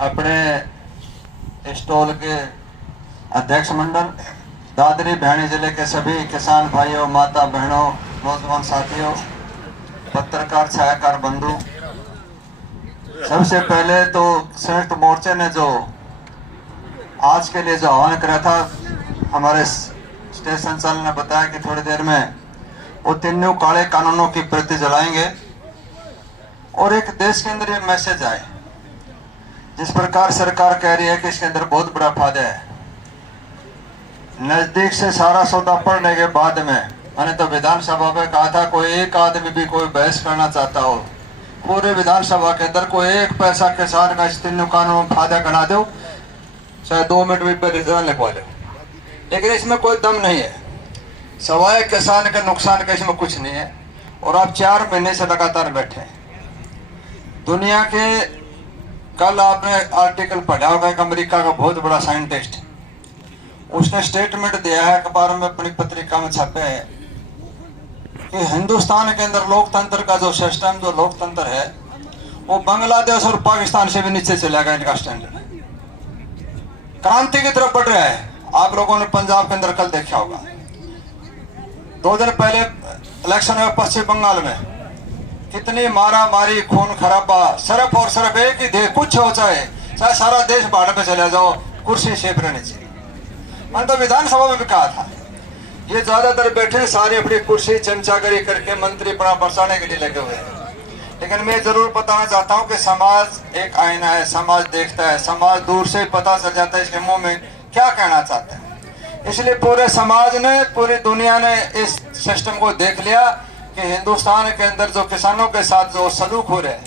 अपने स्टॉल के अध्यक्ष मंडल, दादरी भिवानी जिले के सभी किसान भाइयों, माता बहनों, नौजवान साथियों, पत्रकार छायाकार बंधु, सबसे पहले तो संयुक्त मोर्चे ने जो आज के लिए जो आह्वान करा था, हमारे स्टेज संचालन ने बताया कि थोड़ी देर में वो तीनों काले कानूनों की प्रति जलाएंगे और एक देश के अंदर ये मैसेज आए। जिस प्रकार सरकार कह रही है कि इसके अंदर बहुत बड़ा फायदा है, नजदीक से सारा सौदा पढ़ने के बाद में मैंने तो विधानसभा में कहा था, कोई एक आदमी भी कोई बहस करना चाहता हो, पूरे विधानसभा के अंदर कोई एक पैसा किसान का इस तीनों कानून में फायदा गणा दो, चाहे 2 मिनट भी पर रिजल्ट लिखवा लो, लेकिन इसमें कोई दम नहीं है। सवाए किसान के नुकसान का इसमें कुछ नहीं है। और आप 4 महीने से लगातार बैठे हैं। दुनिया के, कल आपने आर्टिकल पढ़ा होगा, एक अमेरिका का बहुत बड़ा साइंटिस्ट, उसने स्टेटमेंट दिया है, अखबार में अपनी पत्रिका में छपे है कि हिंदुस्तान के अंदर लोकतंत्र का जो सिस्टम, जो लोकतंत्र है, वो बांग्लादेश और पाकिस्तान से भी नीचे चला गया। इनका स्टैंडर्ड क्रांति की तरफ बढ़ रहा है। आप लोगों ने पंजाब के अंदर कल देखा होगा, 2 दिन पहले इलेक्शन हुआ पश्चिम बंगाल में, कितनी मारा मारी, खून खराबा, सिर्फ और सिर्फ एक ही देश, कुछ हो चाहे सारा देश बाढ़ में चले जाओ, कुर्सी शेप रहनी चाहिए। मैंने तो विधानसभा में भी कहा था, ये ज्यादातर बैठे सारे अपनी कुर्सी चमचागरी करके मंत्री बना बरसाने के लिए लगे हुए हैं। लेकिन मैं जरूर बताना चाहता हूँ कि समाज एक आईना है, समाज देखता है, समाज दूर से पता चल जाता है इसके मुंह में क्या कहना चाहते हैं। इसलिए पूरे समाज ने, पूरी दुनिया ने इस सिस्टम को देख लिया कि हिंदुस्तान के अंदर जो किसानों के साथ जो सलूक हो रहा है,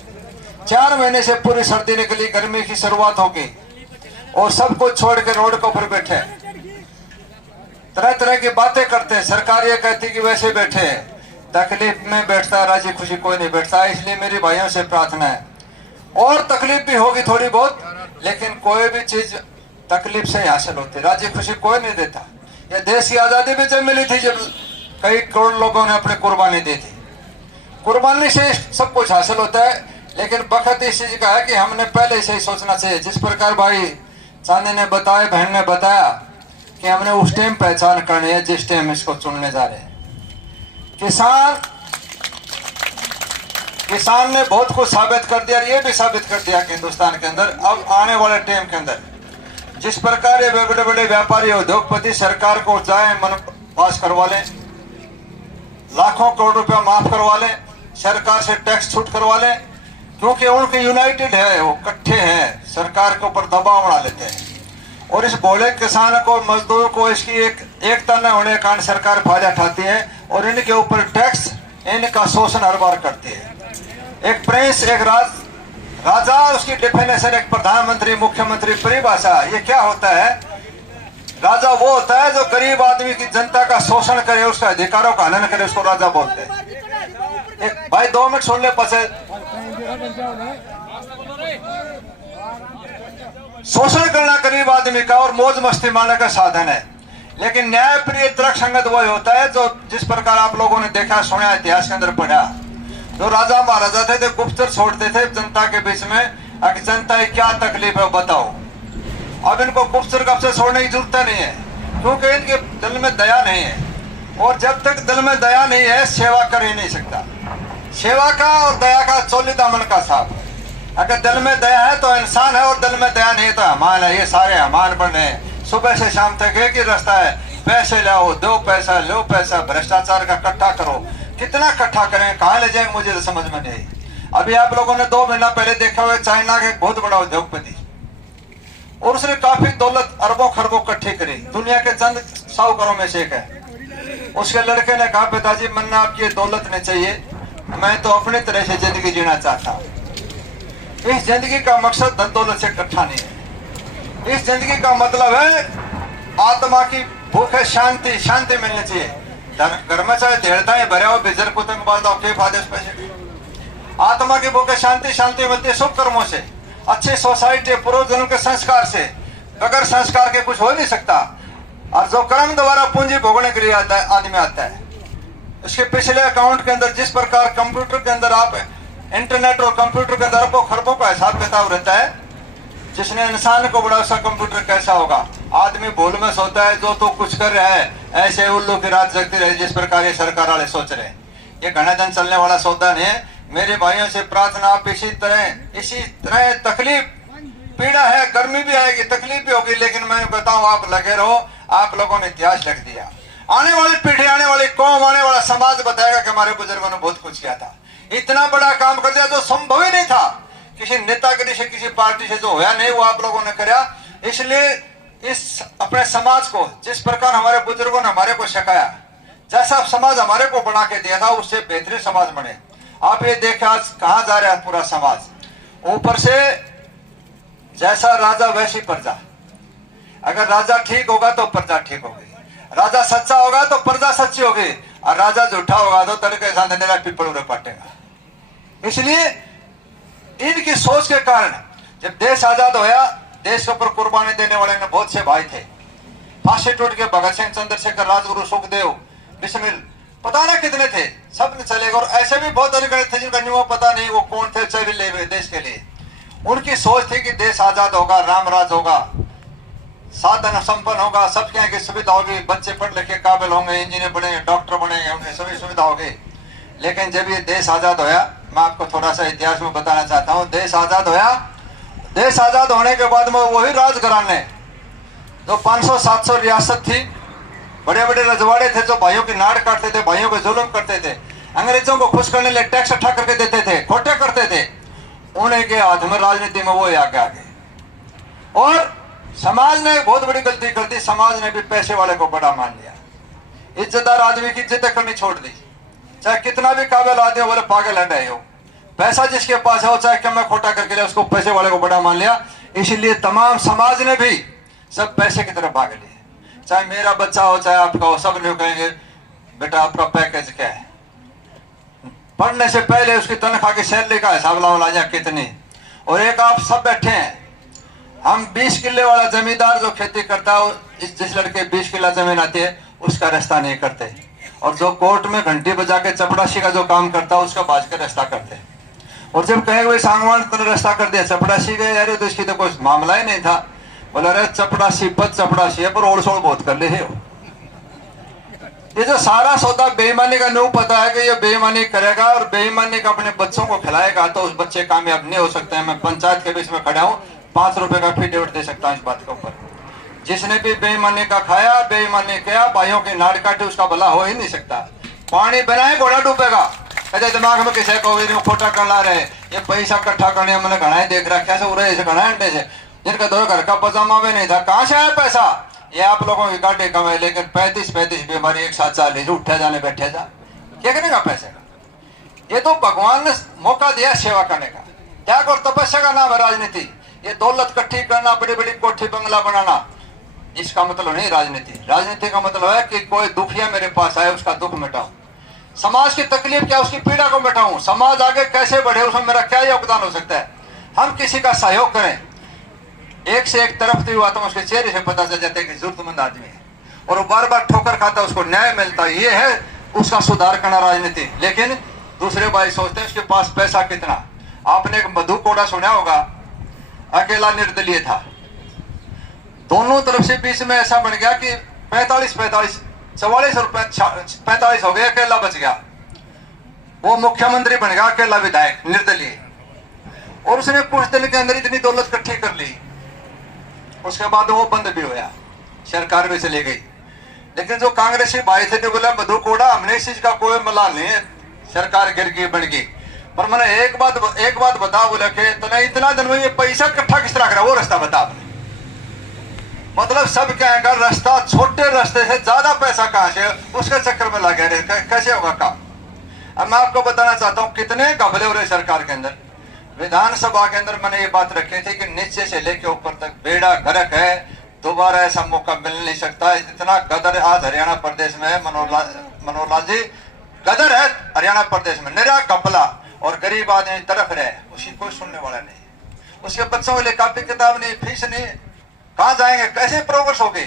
4 महीने से पूरी सर्दी निकली, गर्मी की शुरुआत होगी और सब कुछ छोड़ के रोड के ऊपर बैठे, तरह तरह की बातें करते हैं। सरकार ये कहती कि वैसे बैठे हैं, तकलीफ में बैठता है, राजी खुशी कोई नहीं बैठता। इसलिए मेरी भाइयों से प्रार्थना है, और तकलीफ भी होगी थोड़ी बहुत, लेकिन कोई भी चीज तकलीफ से हासिल होती, राजी खुशी कोई नहीं देता। ये देश की आजादी भी जब मिली थी, जब कई करोड़ लोगों ने अपनी कुर्बानी दी थी, कुर्बानी से सब कुछ हासिल होता है। लेकिन वक्त इस चीज का है कि हमने पहले से ही सोचना चाहिए। जिस प्रकार भाई चांदी ने बताया, बहन ने बताया कि हमने उस टाइम पहचान करनी है जिस टाइम इसको चुनने जा रहे हैं। किसान ने बहुत कुछ साबित कर दिया, ये भी साबित कर दिया कि हिंदुस्तान के अंदर अब आने वाले टाइम के अंदर जिस प्रकार ये बड़े बड़े व्यापारी उद्योगपति सरकार को जाए मन पास करवा लें, लाखों करोड़ रुपया माफ करवा लें, सरकार से टैक्स छूट करवा लें, क्योंकि उनके यूनाइटेड है, वो इकट्ठे हैं, सरकार के ऊपर दबाव बना लेते हैं। और इस भोले किसान को, मजदूर को इसकी एकता न होने के कारण सरकार फायदा उठाती है और इनके ऊपर टैक्स, इनका शोषण हर बार करती है। एक प्रिंस, एक राजा, उसकी डेफिनेशन, एक प्रधानमंत्री, मुख्यमंत्री, परिभाषा, ये क्या होता है? राजा वो होता है जो गरीब आदमी की, जनता का शोषण करे, उसका अधिकारों का हनन करे, उसको राजा बोलते हैं। भाई 2 मिनट सुन ले, पसे शोषण करना गरीब आदमी का और मौज मस्ती मारने का साधन है। लेकिन न्यायप्रिय तर्क संगत वही होता है जो, जिस प्रकार आप लोगों ने देखा, सुना, इतिहास के अंदर पढ़ा, जो राजा महाराजा थे, गुप्तचर छोड़ते थे जनता के बीच में, अगर जनता की क्या तकलीफ है बताओ। अब इनको गुप्तचर कब से छोड़ने की जरूरत नहीं है, क्योंकि इनके दिल में दया नहीं है। और जब तक दिल में दया नहीं है, सेवा कर ही नहीं सकता। सेवा का और दया का चोली दामन का साथ। अगर दिल में दया है तो इंसान है, और दिल में दया नहीं तो हमान है। ये सारे हमान बने, सुबह से शाम तक एक ही रास्ता है, पैसे लाओ, दो पैसा, लो पैसा, भ्रष्टाचार का इकट्ठा करो। कितना इकट्ठा करें, कहाँ ले जाएंगे, मुझे तो समझ में नहीं। अभी आप लोगों ने 2 महीना पहले देखा हुआ, चाइना के बहुत बड़ा उद्योगपति, और उसने काफी दौलत, अरबों खरबों इकट्ठी करी, दुनिया के चंद साहूकारों में से एक है। उसके लड़के ने कहा, पिताजी मन्ना आपकी दौलत नहीं चाहिए, मैं तो अपने तरह से जिंदगी जीना चाहता हूँ। इस जिंदगी का मकसद धन दौलत से इकट्ठा नहीं है। इस जिंदगी का मतलब है आत्मा की भूख है, शांति, शांति मिलनी चाहिए। घर में चाहे देड़ता है भरे हो, बिजर कुतंग बाल दो के फायदे पैसे। आत्मा की भूख है, शांति, शांति मिलती है शुभ कर्मों से, अच्छी सोसाइटी, पूर्वजन्म के संस्कार से। बगैर संस्कार के कुछ हो नहीं सकता। और जो कर्म द्वारा पूंजी भोगने के लिए आदमी आता है, उसके पिछले अकाउंट के अंदर जिस प्रकार कंप्यूटर के अंदर आप इंटरनेट और कंप्यूटर के अंदर अरबों खरबों का हिसाब किताब रहता है, जिसने इंसान को बड़ा सा कंप्यूटर कैसा होगा। आदमी भूल में सोता है, जो तो कुछ कर रहा है, ऐसे उल्लू की रात जगती रहे जिस प्रकार ये सरकार वाले सोच रहे हैं। ये घना दिन चलने वाला सौदा नहीं है। मेरे भाइयों से प्रार्थना, आप इसी तरह तकलीफ पीड़ा है, गर्मी भी आएगी, तकलीफ भी होगी, लेकिन मैं बताऊं आप लगे रहो। आप लोगों ने इतिहास लिख दिया। आने वाली पीढ़ी, आने वाली कौम, आने वाला समाज बताएगा कि हमारे बुजुर्गों ने बहुत कुछ किया था। इतना बड़ा काम कर दिया जो संभव ही नहीं था। किसी नेतागिरी से, किसी पार्टी से जो होया नहीं, वो आप लोगों ने कराया। इसलिए इस अपने समाज को जिस प्रकार हमारे बुजुर्गों ने हमारे को सिखाया, जैसा समाज हमारे को बना के दिया था, उससे बेहतरीन समाज बने। आप ये देखें आज कहाँ जा रहा है पूरा समाज। ऊपर से जैसा राजा वैसी प्रजा। अगर राजा ठीक होगा तो प्रजा ठीक होगी, राजा सच्चा होगा तो प्रजा सच्ची होगी, और राजा झूठा होगा तो तड़के साधने पिपल उड़े पटेगा। इसलिए इनकी सोच के कारण जब देश आजाद होया, देश के ऊपर कुर्बानी देने वाले ने बहुत से भाई थे। फांसी टूट के भगत सिंह, चंद्रशेखर, राजगुरु, सुखदेव, बिस्मिल, पता ना कितने थे, सब ने चले गए। और ऐसे भी बहुत अनगिनत थे जिनका न्यू पता नहीं वो कौन थे, चले ले हुए देश के लिए। उनकी सोच थी कि देश आजाद होगा, रामराज होगा, साधन संपन्न होगा, सबके यहाँ की सुविधा होगी, बच्चे पढ़ लिखे काबिल होंगे, इंजीनियर बनेंगे, डॉक्टर बनेंगे, उन्हें सभी सुविधा होगी। लेकिन जब ये देश आजाद होया, मैं आपको थोड़ा सा इतिहास में बताना चाहता हूँ। देश आजाद होया, देश आजाद होने के बाद में वही राजघराने जो 500-700 रियासत थी, बड़े बड़े रजवाड़े थे जो भाइयों की नाड़ काटते थे, भाइयों को जुल्म करते थे, अंग्रेजों को खुश करने लिए टैक्स इकट्ठा करके देते थे, खोटे करते थे, उन्हीं के हाथ में राजनीति में वो आगे आ गए। और समाज ने बहुत बड़ी गलती कर दी। समाज ने भी पैसे वाले को बड़ा मान लिया, इज्जतदार आदमी की इज्जत करनी छोड़ दी। चाहे कितना भी काबिल आदमी हो, बोले पागल है नहीं हो, पैसा जिसके पास है वो चाहे क्या मैं खोटा करके लिया, उसको पैसे वाले को बड़ा मान लिया। इसलिए तमाम समाज ने भी सब पैसे की तरफ भाग लिए। चाहे मेरा बच्चा हो, चाहे आपका हो, सब लोग कहेंगे बेटा आपका पैकेज क्या है, पढ़ने से पहले उसकी तनख्वाह की सैलरी का हिसाब लाओ लाजा कितनी। और एक आप सब बैठे हैं, हम 20 किले वाला जमींदार जो खेती करता है, जिस लड़के 20 किला जमीन आती है उसका रास्ता नहीं करते, और जो कोर्ट में घंटी बजा के चपड़ासी का जो काम करता है उसका बाज के रास्ता करते। और जब कहे भाई सांगवान तो रास्ता कर दिया, चपड़ासी गए यार तो इसकी तो कोई मामला ही नहीं था। बोला अरे चपड़ासी पद चपड़ासी है पर ओढ़ सोड़ बहुत कर ले है। ये जो सारा सौदा बेईमानी का न्यू पता है कि ये बेईमानी करेगा और बेईमानी का अपने बच्चों को खिलाएगा तो उस बच्चे कामयाब नहीं हो सकते हैं। मैं पंचायत के बीच में खड़ा हूँ, 5 रुपए का एफिडेविट दे सकता हूँ इस बात के ऊपर। जिसने भी बेईमानी का खाया, बेईमानी किया, भाइयों की नाड़ काटी, उसका भला हो ही नहीं सकता। पानी बनाए घोड़ा डूबेगा। कहते दिमाग में किसी को खोटा कर ला रहे, ये पैसा इकट्ठा करने मैंने घना ही देख रखा है, उड़े से घना अंडे से, जिनका दो घर का पजामा भी नहीं था, कहाँ से आया पैसा। ये आप लोगों की गाड़ी कम है, लेकिन 35 बीमारी एक साथ चाल लीजिए, उठे जाने बैठे जा, क्या करेगा पैसे का। ये तो भगवान ने मौका दिया सेवा करने का। त्याग और तपस्या का नाम है राजनीति। ये दौलत इकट्ठी करना, बड़ी बड़ी कोठी बंगला बनाना, इसका मतलब नहीं राजनीति। राजनीति का मतलब है कि कोई दुखिया मेरे पास आए, उसका दुख मिटाऊं, समाज की तकलीफ क्या, उसकी पीड़ा को मिटाऊं, समाज आगे कैसे बढ़े, उसमें मेरा क्या योगदान हो सकता है। हम किसी का सहयोग करें, एक से एक तरफ हुआ तो उसके चेहरे से पता चल जाता है कि जरूरतमंद आदमी है और वो बार बार ठोकर खाता है, उसको न्याय मिलता है, ये है उसका सुधार करना राजनीति। लेकिन दूसरे भाई सोचते हैं उसके पास पैसा कितना। आपने एक मधु कोड़ा सुना होगा, अकेला निर्दलीय था, दोनों तरफ से बीच में ऐसा बन गया कि 44 रुपए 45 हो गए, अकेला बच गया, वो मुख्यमंत्री बन गया, अकेला विधायक निर्दलीय। और उसने कुछ दिन के अंदर इतनी दौलत इकट्ठी कर ली, उसके बाद वो बंद भी होया, सरकार भी चली गई। लेकिन जो कांग्रेसी भाई थे जो बोला मधु कोड़ा हमने इस चीज का कोई मलाल नहीं है, सरकार गिर गई बन गई, पर मैंने एक बात बता, बोला कि इतना दिन में ये पैसा इकट्ठा किस तरह करा, वो रास्ता बता। मतलब सब क्या है, रास्ता छोटे रास्ते से ज्यादा पैसा कहां से, उसके चक्कर में लगे रहे, कैसे होगा काम। अब मैं आपको बताना चाहता हूँ कितने घपले हो रहे सरकार के अंदर। विधानसभा के अंदर मैंने ये बात रखी थी कि नीचे से लेके ऊपर तक बेड़ा गर्क है, दोबारा ऐसा मौका मिल नहीं सकता। इतना गदर आज हरियाणा प्रदेश में है, मनोहर लाल जी, गदर है हरियाणा प्रदेश में, निरा घपला, और गरीब आदमी तरफ रहे, उसकी कोई सुनने वाला नहीं। उसके बच्चों के लिए कापी किताब नहीं, फीस नहीं, कहाँ जाएंगे, कैसे प्रोग्रेस होगी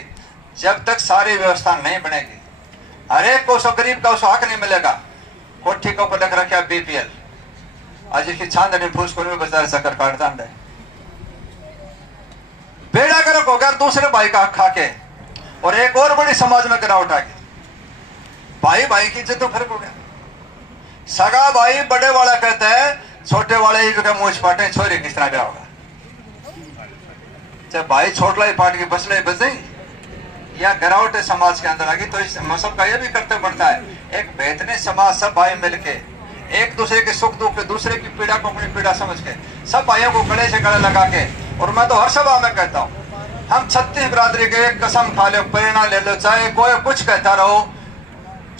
जब तक सारी व्यवस्था नहीं बनेगी। हर एक को गरीब का उसको हक नहीं मिलेगा। कोठी के ऊपर लिख रखा BPL, आज इसकी छांदनी फूस को भी बेचारे शक्कर काटता है। हो गया दूसरे भाई का हक खा के, और एक और बड़ी समाज में गिरावट आ गई। भाई भाई की इज्जत तो फर्क हो गया। सगा भाई बड़े वाला कहता है, छोटे वाले ही मुझ पाटे छोरी किस तरह क्या होगा। चाहे भाई छोटला ही पाट की बस नहीं बच नहीं, या गिरावट समाज के अंदर आ गई। तो इस मसब का यह भी कर्तव्य बनता है, एक बेहतरीन समाज सब भाई मिलके एक दूसरे के सुख दुख, दूसरे की पीड़ा को अपनी पीड़ा समझ के सब भाइयों को गले से गले लगा के, और मैं तो हर सभा में कहता हूँ, हम 36 बिरादरी के एक कसम खा लो, प्रेरणा ले लो, चाहे कोई कुछ कहता रहो,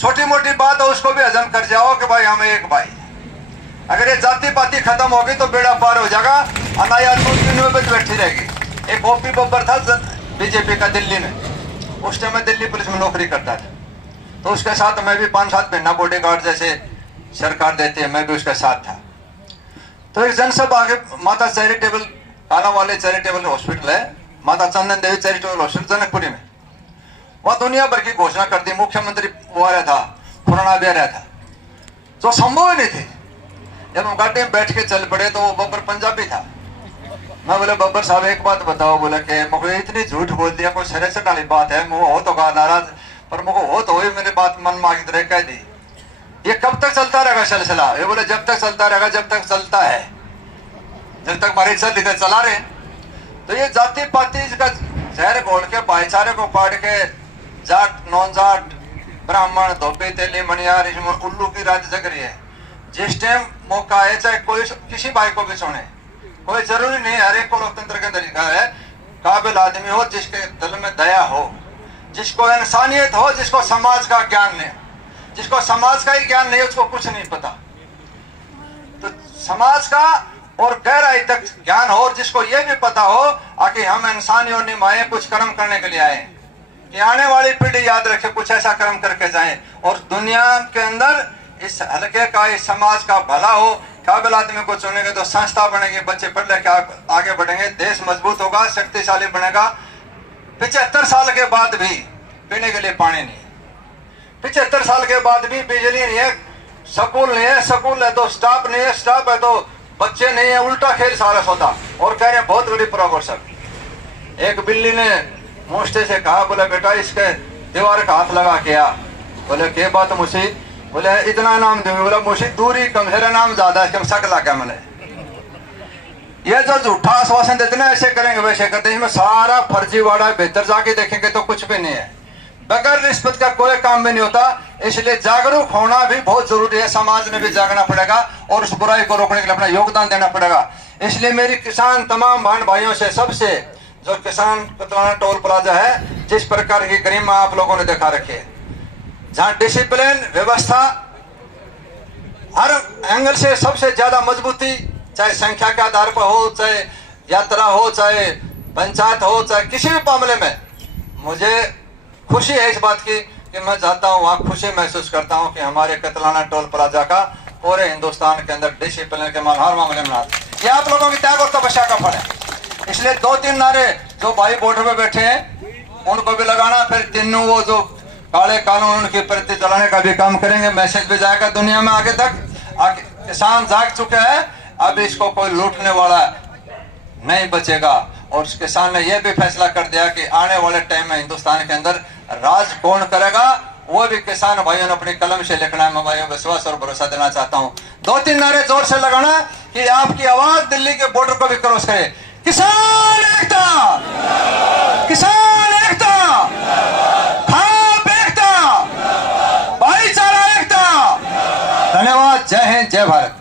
छोटी मोटी बात हो उसको भी हजम कर जाओ कि भाई हम एक भाई। अगर ये जाति पाति खत्म होगी तो बेड़ा पार हो जाएगा। अनाया नौबत बैठी रहेगी। एक ओपी बब्बर था बीजेपी का दिल्ली में, उस टाइम मैं दिल्ली पुलिस में नौकरी करता था, तो उसके साथ मैं भी 5-7 महीना बॉडीगार्ड जैसे सरकार देती है, मैं भी उसके साथ था। तो एक जनसभा आगे माता चैरिटेबल काला वाले चैरिटेबल हॉस्पिटल है, माता चंदन देवी चैरिटेबल हॉस्पिटल जनकपुरी में, वह दुनिया भर की घोषणा कर दी। मुख्यमंत्री वो आ रहा था, खुराना भी आ रहा था, जो संभव ही नहीं थी। जब हम गाड़ी में बैठ के चल पड़े तो वो बब्बर पंजाबी था। मैं बोले बब्बर साहब एक बात बताओ, बोले कि मुझे इतनी झूठ बोल दिया, कोई सरेसर वाली बात है, मुझे हो तो कहा नाराज, पर मुझे हो तो हुई, मेरी बात मन में आगे तरह कह दी। ये कब तक चलता रहेगा सिलसिला? ये बोले जब तक चलता रहेगा, जब तक चलता है, जब तक हमारी चल इधर चला रहे। तो ये जाति पाति का जहर घोल के भाईचारे को काट के जाट नॉन जाट ब्राह्मण धोबी तेली मणियार इसमें उल्लू की रात जग रही है। जिस टाइम मौका है, चाहे कोई किसी भाई को भी सुने, कोई जरूरी नहीं, हर एक को लोकतंत्र के तरीका है, काबिल आदमी हो, जिसके दिल में दया हो, जिसको इंसानियत हो, जिसको समाज का ज्ञान नहीं, जिसको समाज का ही ज्ञान नहीं, उसको कुछ नहीं पता। तो समाज का और गहराई तक ज्ञान हो, और जिसको ये भी पता हो कि हम इंसानियों निभाए कुछ कर्म करने के लिए आए, कि आने वाली पीढ़ी याद रखे, कुछ ऐसा कर्म करके जाए, और दुनिया के अंदर इस हल्के का, इस समाज का भला हो। काबिल आदमी को चुनेंगे तो संस्था बनेगी, बच्चे पढ़ लिख आगे बढ़ेंगे, देश मजबूत होगा, शक्तिशाली बनेगा। 75 साल के बाद भी पीने के लिए पानी नहीं, 75 साल के बाद भी बिजली नहीं है, स्कूल नहीं है, स्कूल है तो स्टाफ नहीं है, स्टाफ है तो बच्चे नहीं है, उल्टा खेल सारा होता। और कह रहे हैं बहुत बड़ी प्रॉब्लम। एक बिल्ली ने मुश्ते से कहा, बोले बेटा इसके दीवार का हाथ लगा के आ। बोले के बात मुझे? बोले इतना नाम दे। बोला मुझे दूरी कम है, नाम ज्यादा है, कम शक लगा मैंने। ये जो झूठा आश्वासन देते ना, ऐसे करेंगे वैसे करते, इसमें सारा फर्जीवाड़ा है। बेहतर जाके देखेंगे तो कुछ भी नहीं है, बगैर रिश्वत का कोई काम भी नहीं होता। इसलिए जागरूक होना भी बहुत जरूरी है, समाज में भी जागना पड़ेगा और उस बुराई को रोकने के लिए अपना योगदान देना पड़ेगा। इसलिए मेरी किसान तमाम बहन भाइयों से, सबसे जो किसान कतलाना टोल प्लाजा है, जिस प्रकार की गरिमा आप लोगों ने दिखा रखी है, जहां डिसिप्लिन व्यवस्था हर एंगल से सबसे ज्यादा मजबूती, चाहे संख्या के आधार पर हो, चाहे यात्रा हो, चाहे पंचायत हो, चाहे किसी भी मामले में, मुझे खुशी है इस बात की कि मैं जाता हूँ वहाँ खुशी महसूस करता हूँ कि हमारे कतलाना टोल प्लाजा का पूरे हिंदुस्तान के अंदर डिसिप्लिन के हर मामले में ये आप लोगों की त्याग और तपस्या का फल है। इसलिए 2-3 नारे जो भाई बॉर्डर पे बैठे हैं उनको भी लगाना, फिर तीनों वो जो काले कानून उनके प्रति चलाने का भी काम करेंगे। मैसेज भी जाएगा दुनिया में आगे तक। किसान जाग चुके हैं, अब इसको कोई लूटने वाला नहीं बचेगा। और किसान ने यह भी फैसला कर दिया कि आने वाले टाइम में हिंदुस्तान के अंदर राज कौन करेगा, वो भी किसान भाइयों ने अपनी कलम से लिखना है। मैं भाइयों विश्वास और भरोसा देना चाहता हूँ। 2-3 नारे जोर से लगाना कि आपकी आवाज दिल्ली के बॉर्डर को भी क्रॉस करे। किसान एकता, किसान एकता, खाप एकता, भाईचारा एकता। धन्यवाद। जय हिंद, जय भारत।